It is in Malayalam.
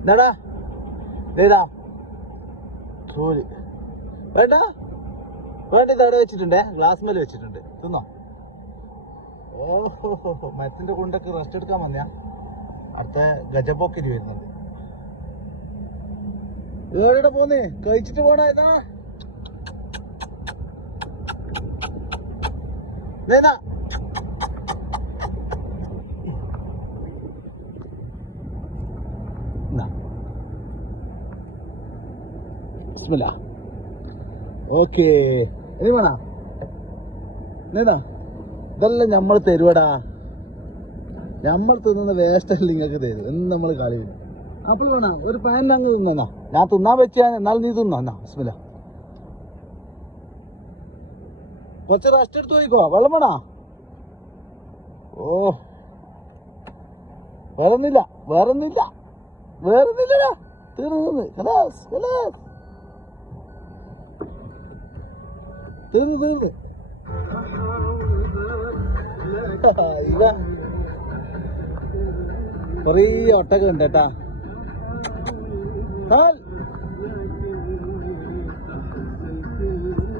എന്താടാ? ഇതേതാ ചോൽ വേണ്ട. വേണ്ട ഇത് അവിടെ വെച്ചിട്ടുണ്ടേ. ഗ്ലാസ് മേലെ വെച്ചിട്ടുണ്ട്. തിന്നോ? ഓഹോ മരത്തിന്റെ കൊണ്ടൊക്കെ റെസ്റ്റ് എടുക്കാൻ വന്നയാ. അടുത്ത ഗജപോക്കിരി വരുന്നുണ്ട്. എവിടെ പോന്നേ? കഴിച്ചിട്ട് പോണ ഏതാ? ഇതേനാ ബിസ്മില്ല ഓക്കേ. ഇനി വേണ നേടാ ഇതെല്ലാം നമ്മൾ തരുവടാ. നമ്മൾ തിന്നുന്ന വേസ്റ്റ് അല്ല നിങ്ങൾക്ക് തരും എന്ന് നമ്മൾ കളി അപ്പോൾ വേണ? ഒരു പാൻ അങ്ങ് തിന്നോ ഞാൻ തിന്നാൻ വെച്ചാ എന്നാലും നീ തിന്നോ? എന്നാ ബിസ്മില്ല. കുറച്ച് റെസ്റ്റ് എടുത്ത് പോയിക്കോ. വെള്ളം വേണ? ഓ. വേറൊന്നില്ല വേറൊന്നില്ല വേറൊന്നില്ലടാ തീർന്നു കലാസ് കലാസ് തീർന്നു തീർന്നു. ഇവ കൊറേ ഒട്ടൊക്കെ ഉണ്ട് കേട്ടാ